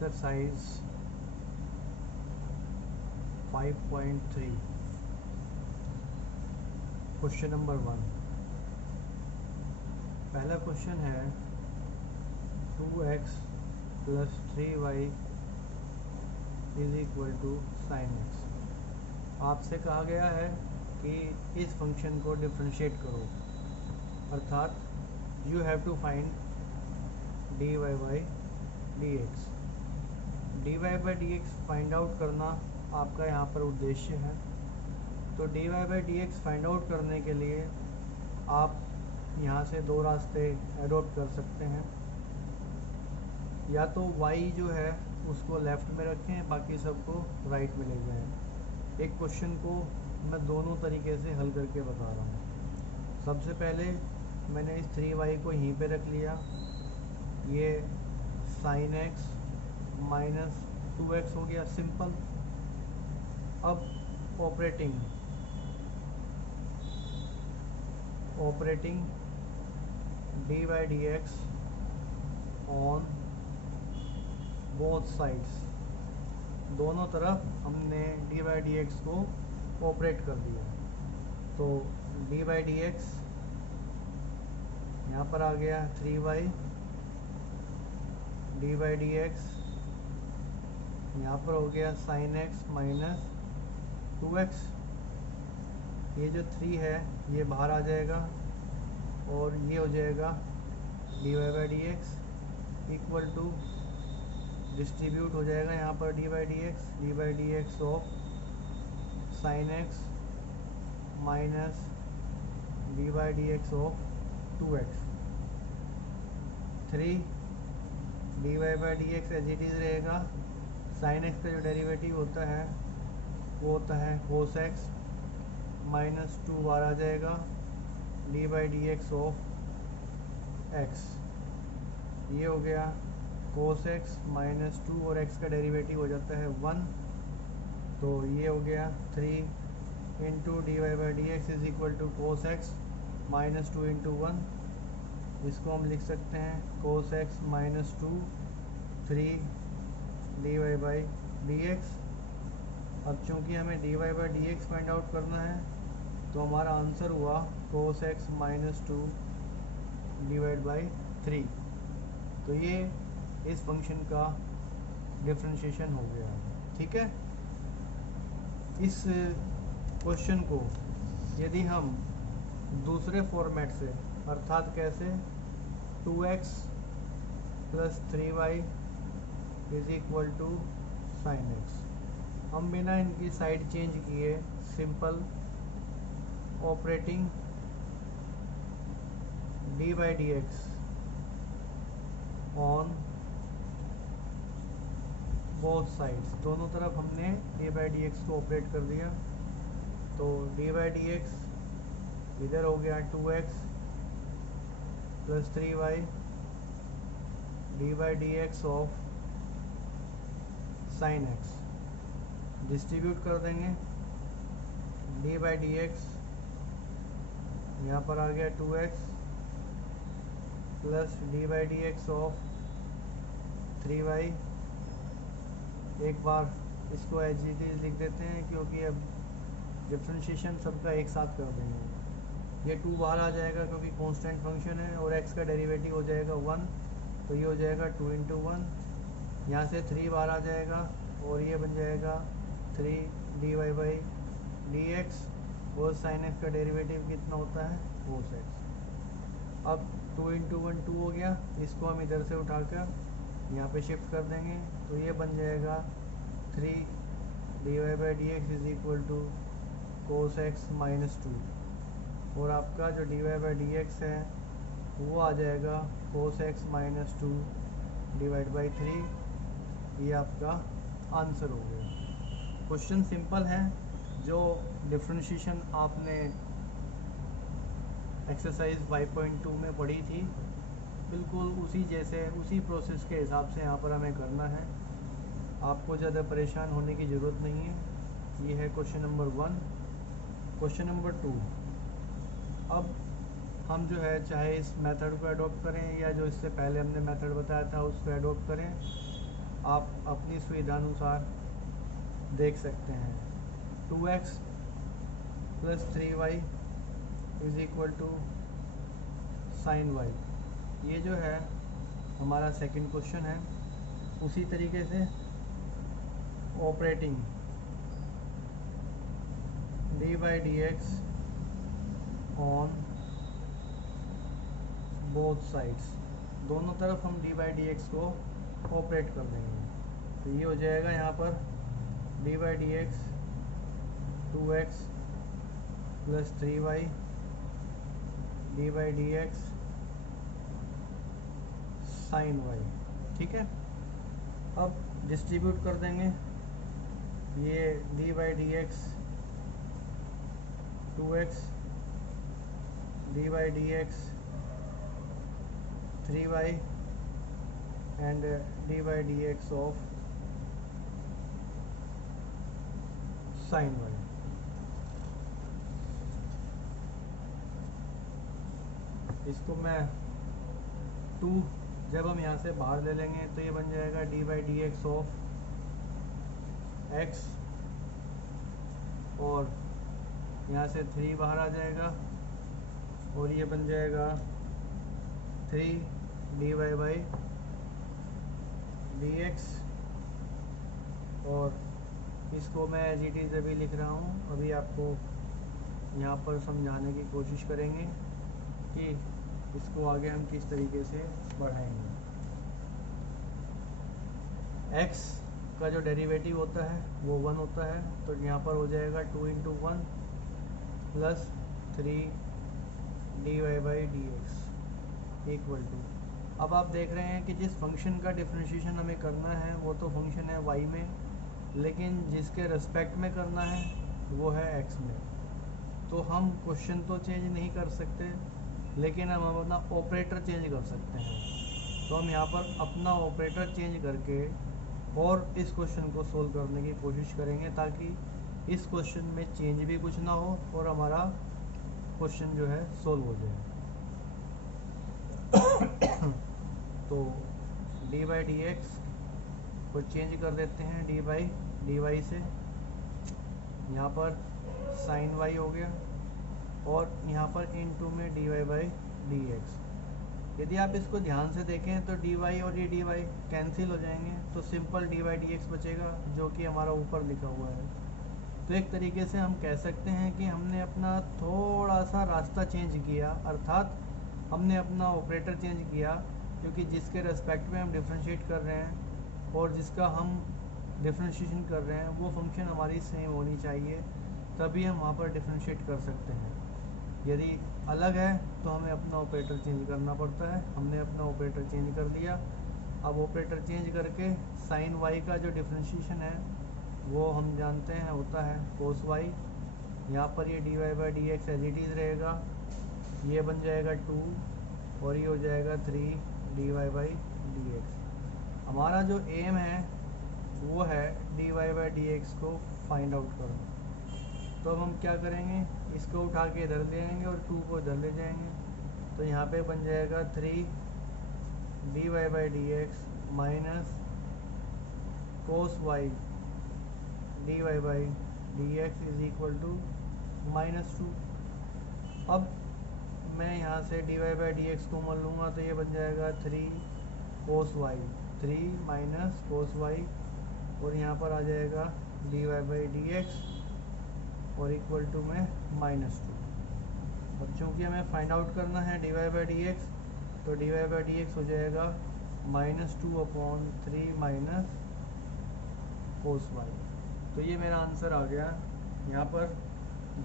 Exercise 5.3 question number 1। पहला question है 2x + 3y = sin x। आपसे कहा गया है कि इस फंक्शन को डिफरेंशिएट करो, अर्थात you have to find dy by dx। dy by dx find out करना आपका यहाँ पर उद्देश्य है। तो dy by dx find out करने के लिए आप यहाँ से दो रास्ते एडॉप्ट कर सकते हैं। या तो y जो है उसको लेफ़्ट में रखें, बाकी सबको राइट में ले जाएं। एक क्वेश्चन को मैं दोनों तरीके से हल करके बता रहा हूँ। सबसे पहले मैंने इस 3y को यहीं पे रख लिया, ये sin x - 2x हो गया सिंपल। अब operating dy by dx on both sides, दोनों तरफ हमने dy by dx को ऑपरेट कर दिया। तो dy by dx यहाँ पर आ गया 3y, dy by dx यहाँ पर हो गया sin x - 2x। ये जो 3 है ये बाहर आ जाएगा और ये हो जाएगा dy by dx equal to distribute हो जाएगा यहाँ पर dy by dx of sin x minus dy by dx of 2x। 3 dy by dx as it is रहेगा। sin x का जो डेरिवेटिव होता है वो होता है cos x माइनस 2 बार आ जाएगा dy by dx of x। ये हो गया cos x माइनस 2 और x का डेरिवेटिव हो जाता है 1। तो ये हो गया 3 into dy by dx is equal to cos x minus 2 into 1। इसको हम लिख सकते हैं cos x minus 2 3 dy by dx। अब चूँकि हमें dy by dx find out करना है तो हमारा आंसर हुआ cos x minus 2 divide by 3। तो ये इस फंक्शन का डिफरेंशिएशन हो गया है। ठीक है, इस क्वेश्चन को यदि हम दूसरे फॉर्मेट से, अर्थात कैसे 2x + 3y = sin x, हम बिना इनकी साइड चेंज किए simple operating dy by dx on both sides, दोनों तरफ हमने dy by dx को ऑपरेट कर दिया। तो dy by dx इधर हो गया 2x + 3y dy by dx of sin x। Distribute कर देंगे dy by dx यहाँ पर आ गया 2x plus dy by dx of 3y। एक बार इसको एज इट इज़ लिख देते हैं क्योंकि अब डिफरेंशिएशन सबका एक साथ कर देंगे। ये 2 बाहर आ जाएगा क्योंकि कांस्टेंट फंक्शन है और x का डेरिवेटिव हो जाएगा 1। तो ये हो जाएगा 2 इंटू 1। यहाँ से 3 बाहर आ जाएगा और ये बन जाएगा 3 dy by dx और sin x का डेरिवेटिव कितना होता है cos x। अब 2 इंटू 1 2 हो गया, इसको हम इधर से उठाकर यहाँ पे शिफ्ट कर देंगे। तो ये बन जाएगा 3 dy by dx = cos x minus 2 और आपका जो dy by dx है वो आ जाएगा cos x minus 2 divide by 3। ये आपका आंसर हो गया। क्वेश्चन सिंपल है। जो डिफरेंशिएशन आपने एक्सरसाइज 5.2 में पढ़ी थी बिल्कुल उसी जैसे उसी प्रोसेस के हिसाब से यहाँ पर हमें करना है। आपको ज़्यादा परेशान होने की ज़रूरत नहीं है। ये है क्वेश्चन नंबर 1। क्वेश्चन नंबर 2, अब हम जो है चाहे इस मेथड को अडॉप्ट करें या जो इससे पहले हमने मेथड बताया था उसको अडॉप्ट करें। आप अपनी सुविधानुसार देख सकते हैं। 2x plus 3y is equal to sine y। ये जो है हमारा सेकंड क्वेश्चन है। उसी तरीके से operating d by d x on both sides, दोनों तरफ हम डी बाई डी एक्स को ऑपरेट कर देंगे। तो ये हो जाएगा यहाँ पर d by d x 2x plus 3y d by d x sine y। ठीक है, अब डिस्ट्रीब्यूट कर देंगे ये d by d x 2x d by d x 3y and dy dx of sin y। इसको मैं 2 जब हम यहाँ से बाहर ले लेंगे तो ये बन जाएगा dy dx ऑफ x, और यहाँ से 3 बाहर आ जाएगा और ये बन जाएगा 3 dy बाई dx, और इसको मैं एज इट इज़ अभी लिख रहा हूँ। अभी आपको यहाँ पर समझाने की कोशिश करेंगे कि इसको आगे हम किस तरीके से बढ़ाएंगे। x का जो डेरिवेटिव होता है वो 1 होता है, तो यहाँ पर हो जाएगा 2 into 1 plus 3 dy by d x equal to. अब आप देख रहे हैं कि जिस फंक्शन का डिफरेंशिएशन हमें करना है वो तो फंक्शन है y में, लेकिन जिसके रिस्पेक्ट में करना है वो है x में। तो हम क्वेश्चन तो चेंज नहीं कर सकते, लेकिन हम अपना ऑपरेटर चेंज कर सकते हैं। तो हम यहाँ पर अपना ऑपरेटर चेंज करके और इस क्वेश्चन को सोल्व करने की कोशिश करेंगे, ताकि इस क्वेश्चन में चेंज भी कुछ ना हो और हमारा क्वेश्चन जो है सोल्व हो जाए। तो डी बाई डी एक्स को चेंज कर देते हैं डी बाई डी वाई से, यहाँ पर साइन वाई हो गया, और यहाँ पर इनटू में d y by d x. यदि आप इसको ध्यान से देखें तो डी वाई और ये डी वाई कैंसिल हो जाएंगे, तो simple d y d x बचेगा, जो कि हमारा ऊपर लिखा हुआ है। तो एक तरीके से हम कह सकते हैं कि हमने अपना थोड़ा सा रास्ता चेंज किया, अर्थात हमने अपना ऑपरेटर चेंज किया, क्योंकि जिसके रेस्पेक्ट में हम डिफ्रेंशिएट कर रहे हैं और जिसका हम डिफ्रेंशिएशन कर रहे हैं वो फंक्शन हमारी सेम होनी चाहिए, तभी हम वहाँ पर डिफ्रेंशिएट कर सकते हैं। यदि अलग है तो हमें अपना ऑपरेटर चेंज करना पड़ता है। हमने अपना ऑपरेटर चेंज कर दिया। अब ऑपरेटर चेंज करके साइन वाई का जो डिफ्रेंशिएशन है वो हम जानते हैं होता है कोस वाई। यहाँ पर ये d y by d x as it is रहेगा, ये बन जाएगा 2 और ये हो जाएगा 3 d y by d x. हमारा जो एम है वो है d y by d x को फाइंड आउट करना। तो अब हम क्या करेंगे, इसको उठा के इधर ले आएंगे और 2 को इधर ले जाएंगे, तो यहाँ पे बन जाएगा 3 d y by d x minus cos y d y by d x is equal to -2। अब मैं यहाँ से d y by d x को मान लूँगा तो ये बन जाएगा 3 cos y, 3 minus cos y, और यहाँ पर आ जाएगा d y by d x और इक्वल टू में -2। अब चूँकि हमें फाइंड आउट करना है d y by d x, तो d y by d x हो जाएगा -2/3 माइनस कोस वाई। तो ये मेरा आंसर आ गया। यहाँ पर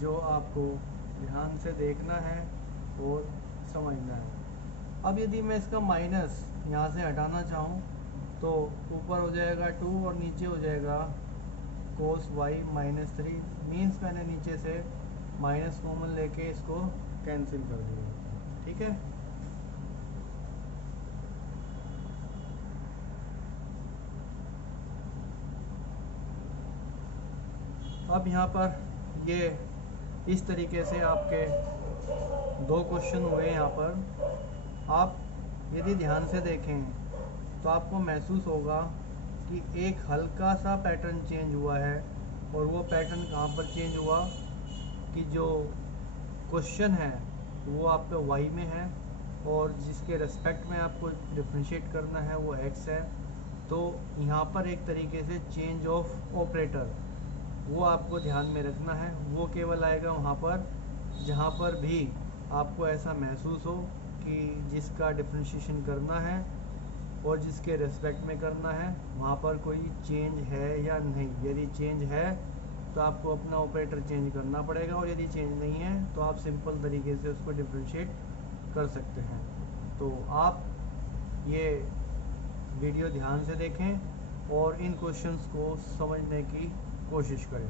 जो आपको ध्यान से देखना है और समझना है। अब यदि मैं इसका माइनस यहाँ से हटाना चाहूँ तो ऊपर हो जाएगा 2 और नीचे हो जाएगा कोस वाई -3। मीन्स मैंने नीचे से माइनस कॉमन लेके इसको कैंसिल कर दिया। ठीक है, अब यहाँ पर ये इस तरीके से आपके 2 क्वेश्चन हुए। यहाँ पर आप यदि ध्यान से देखें तो आपको महसूस होगा कि एक हल्का सा पैटर्न चेंज हुआ है, और वो पैटर्न कहाँ पर चेंज हुआ कि जो क्वेश्चन है वो आपका y में है और जिसके रेस्पेक्ट में आपको डिफ्रेंशिएट करना है वो x है। तो यहाँ पर एक तरीके से चेंज ऑफ ऑपरेटर वो आपको ध्यान में रखना है। वो केवल आएगा वहाँ पर जहाँ पर भी आपको ऐसा महसूस हो कि जिसका डिफ्रेंशिएशन करना है और जिसके रेस्पेक्ट में करना है वहाँ पर कोई चेंज है या नहीं। यदि चेंज है तो आपको अपना ऑपरेटर चेंज करना पड़ेगा, और यदि चेंज नहीं है तो आप सिंपल तरीके से उसको डिफ्रेंशिएट कर सकते हैं। तो आप ये वीडियो ध्यान से देखें और इन क्वेश्चंस को समझने की कोशिश करें।